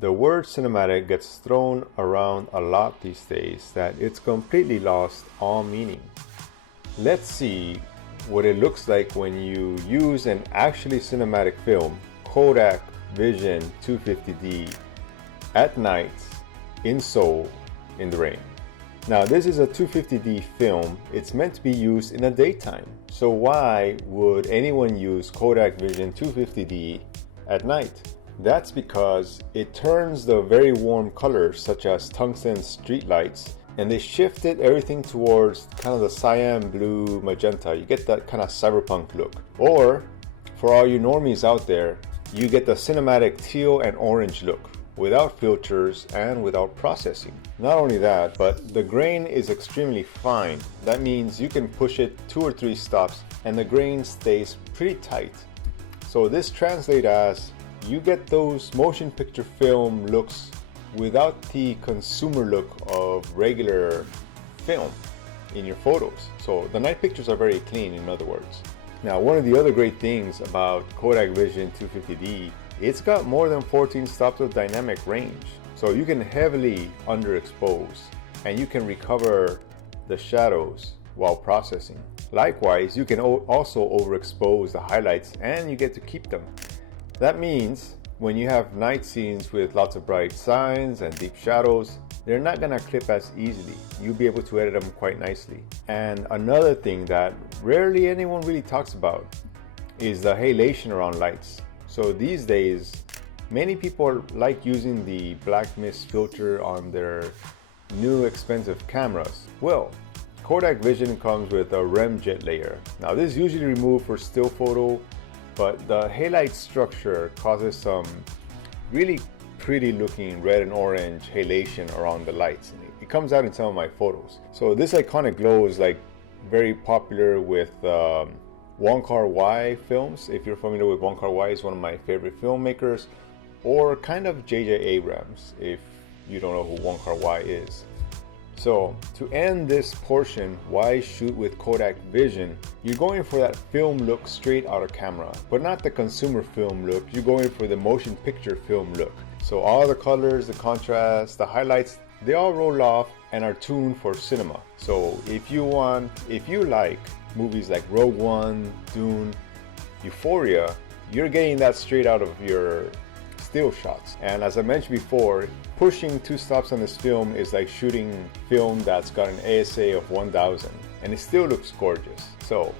The word cinematic gets thrown around a lot these days that it's completely lost all meaning. Let's see what it looks like when you use an actually cinematic film, Kodak Vision 250D, at night in Seoul in the rain. Now this is a 250D film. It's meant to be used in the daytime. So why would anyone use Kodak Vision 250D at night? That's because it turns the very warm colors such as tungsten street lights, and they shifted everything towards kind of the cyan, blue, magenta. You get that kind of cyberpunk look. Or for all you normies out there, you get the cinematic teal and orange look without filters and without processing. Not only that, but the grain is extremely fine. That means you can push it 2 or 3 stops and the grain stays pretty tight. So this translates as you get those motion picture film looks without the consumer look of regular film in your photos. So the night pictures are very clean, in other words. Now, one of the other great things about Kodak Vision 250D, it's got more than 14 stops of dynamic range. So you can heavily underexpose and you can recover the shadows while processing. Likewise, you can also overexpose the highlights and you get to keep them. That means when you have night scenes with lots of bright signs and deep shadows, they're not gonna clip as easily. You'll be able to edit them quite nicely. And another thing that rarely anyone really talks about is the halation around lights. So these days, many people like using the black mist filter on their new expensive cameras. Well, Kodak Vision comes with a REM jet layer. Now this is usually removed for still photo, but the halide structure causes some really pretty looking red and orange halation around the lights. And it comes out in some of my photos. So this iconic glow is like very popular with Wong Kar-wai films. If you're familiar with Wong Kar-wai, is one of my favorite filmmakers, or kind of J.J. Abrams, if you don't know who Wong Kar-wai is. So to end this portion, why shoot with Kodak Vision? You're going for that film look straight out of camera, but not the consumer film look. You're going for the motion picture film look. So all the colors, the contrast, the highlights, they all roll off and are tuned for cinema. So if you like movies like Rogue One, Dune, Euphoria, you're getting that straight out of your still shots. And as I mentioned before, pushing 2 stops on this film is like shooting film that's got an ASA of 1000 and it still looks gorgeous. So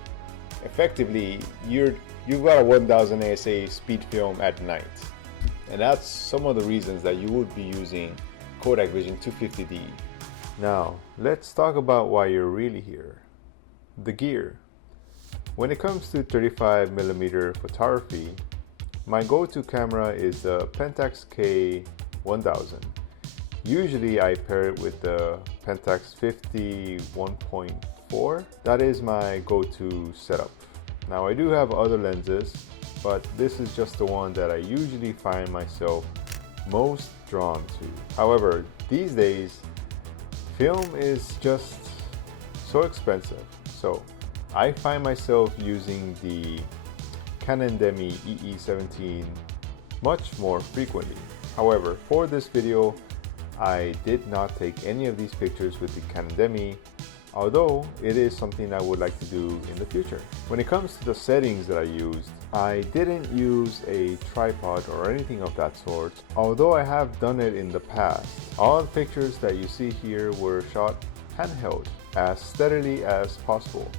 effectively, you've got a 1000 ASA speed film at night. And that's some of the reasons that you would be using Kodak Vision 250D. Now, let's talk about why you're really here. The gear. When it comes to 35mm photography, my go-to camera is the Pentax K1000. Usually I pair it with the Pentax 50 1.4. That is my go-to setup. Now I do have other lenses, but this is just the one that I usually find myself most drawn to. However, these days, film is just so expensive. So I find myself using the Canon Demi EE17 much more frequently. However, for this video, I did not take any of these pictures with the Canon Demi, although it is something I would like to do in the future. When it comes to the settings that I used, I didn't use a tripod or anything of that sort, although I have done it in the past. All the pictures that you see here were shot handheld as steadily as possible.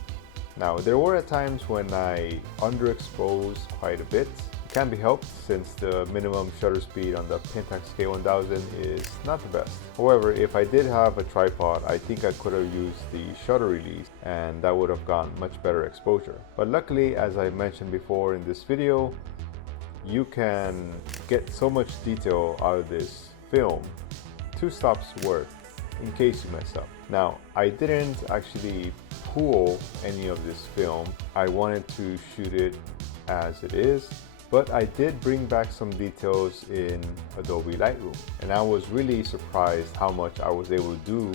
Now, there were times when I underexposed quite a bit. It can be helped since the minimum shutter speed on the Pentax K1000 is not the best. However, if I did have a tripod, I think I could have used the shutter release and that would have gotten much better exposure. But luckily, as I mentioned before in this video, you can get so much detail out of this film, 2 stops worth, in case you mess up. Now, I didn't actually pool any of this film. I wanted to shoot it as it is, but I did bring back some details in Adobe Lightroom, and I was really surprised how much I was able to do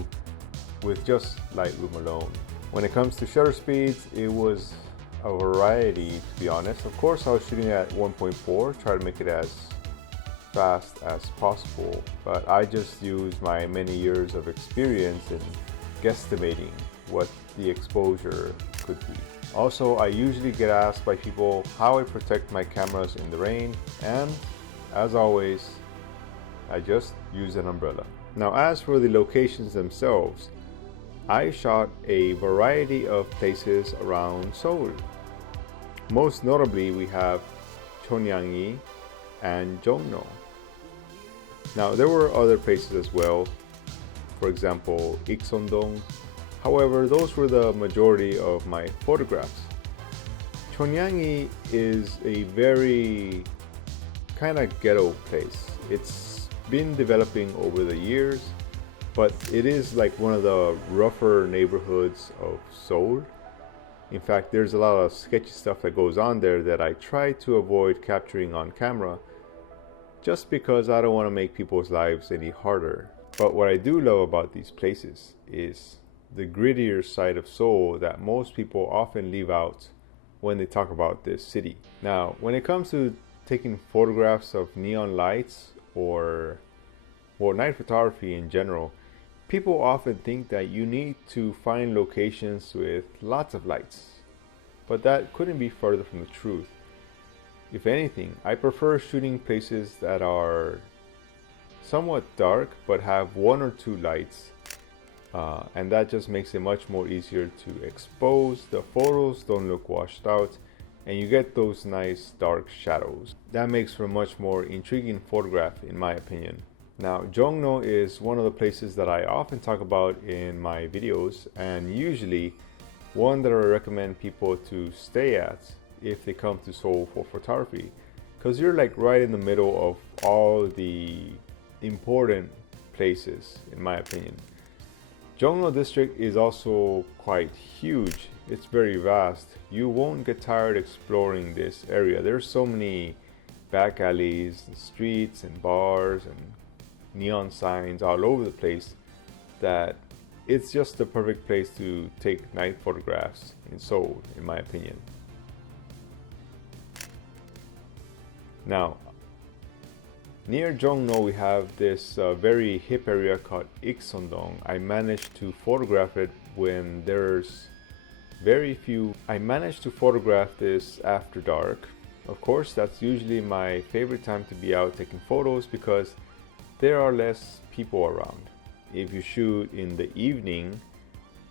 with just Lightroom alone. When it comes to shutter speeds, it was a variety, to be honest. Of course, I was shooting at 1.4, try to make it as fast as possible, but I just use my many years of experience in guesstimating what the exposure could be. Also, I usually get asked by people how I protect my cameras in the rain, and as always, I just use an umbrella. Now, as for the locations themselves, I shot a variety of places around Seoul. Most notably, we have Chonyangi and Jongno. Now, there were other places as well, for example, Ikseondong. However, those were the majority of my photographs. Chonyangi is a very kind of ghetto place. It's been developing over the years, but it is like one of the rougher neighborhoods of Seoul. In fact, there's a lot of sketchy stuff that goes on there that I try to avoid capturing on camera just because I don't want to make people's lives any harder. But what I do love about these places is the grittier side of Seoul that most people often leave out when they talk about this city. Now, when it comes to taking photographs of neon lights or night photography in general, people often think that you need to find locations with lots of lights, but that couldn't be further from the truth. If anything, I prefer shooting places that are somewhat dark but have one or two lights, and that just makes it much more easier to expose. The photos don't look washed out, and you get those nice dark shadows. That makes for a much more intriguing photograph, in my opinion. Now, Jongno is one of the places that I often talk about in my videos, and usually one that I recommend people to stay at if they come to Seoul for photography, because you're like right in the middle of all the important places, in my opinion. Jongno district is also quite huge. It's very vast. You won't get tired exploring this area. There's so many back alleys, streets and bars and neon signs all over the place that it's just the perfect place to take night photographs in Seoul, in my opinion. Now, near Jongno we have this very hip area called Ikseondong. I managed to photograph it when there's very few. I managed to photograph this after dark. Of course, that's usually my favorite time to be out taking photos because there are less people around. If you shoot in the evening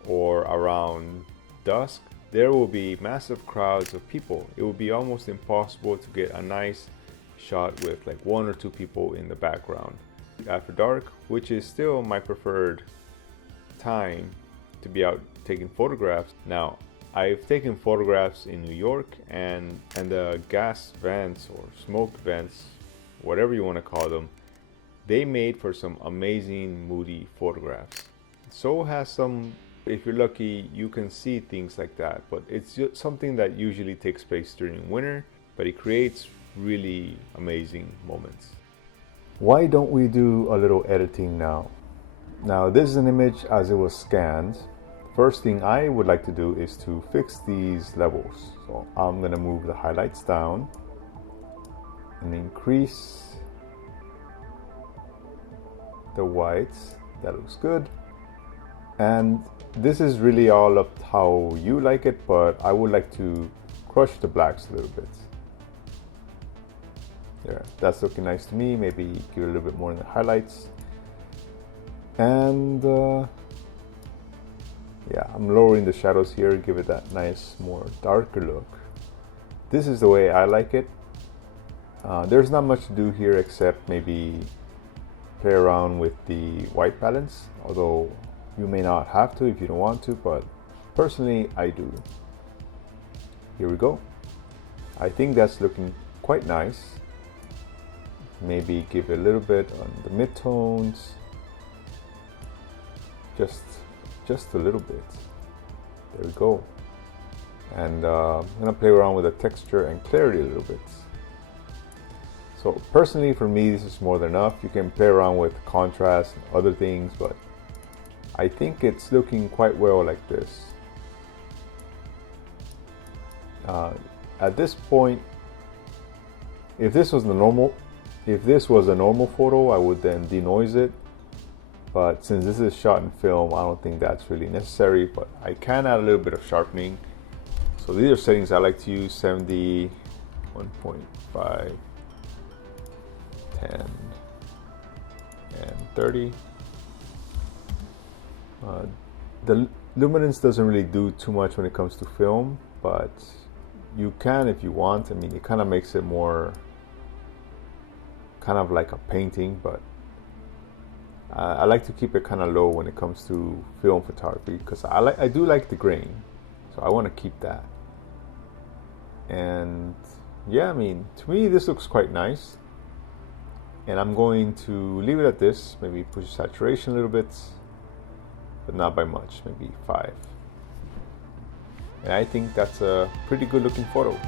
or around dusk, there will be massive crowds of people. It will be almost impossible to get a nice shot with like one or two people in the background. After dark, which is still my preferred time to be out taking photographs. Now, I've taken photographs in New York and the gas vents or smoke vents, whatever you want to call them, they made for some amazing moody photographs. Seoul has some, if you're lucky, you can see things like that, but it's just something that usually takes place during winter, but it creates really amazing moments. Why don't we do a little editing now? Now, this is an image as it was scanned. First thing I would like to do is to fix these levels. So I'm gonna move the highlights down and increase the whites. That looks good. And this is really all up to how you like it, but I would like to crush the blacks a little bit. There, that's looking nice to me. Maybe give it a little bit more in the highlights. And yeah, I'm lowering the shadows here, give it that nice, more darker look. This is the way I like it. There's not much to do here except maybe play around with the white balance, although you may not have to if you don't want to, but personally I do. Here we go. I think that's looking quite nice. Maybe give it a little bit on the midtones, just a little bit. There we go. And I'm gonna play around with the texture and clarity a little bit. So personally, for me, this is more than enough. You can play around with contrast and other things, but I think it's looking quite well like this. At this point, if this was the normal If this was a normal photo, I would then denoise it. But since this is shot in film, I don't think that's really necessary, but I can add a little bit of sharpening. So these are settings I like to use: 70, 1.5, 10, and 30. The luminance doesn't really do too much when it comes to film, but you can if you want. I mean, it kind of makes it more kind of like a painting, but I like to keep it kind of low when it comes to film photography, because I do like the grain, so I want to keep that. And yeah, I mean, to me this looks quite nice, and I'm going to leave it at this. Maybe push saturation a little bit, but not by much, maybe 5. And I think that's a pretty good looking photo.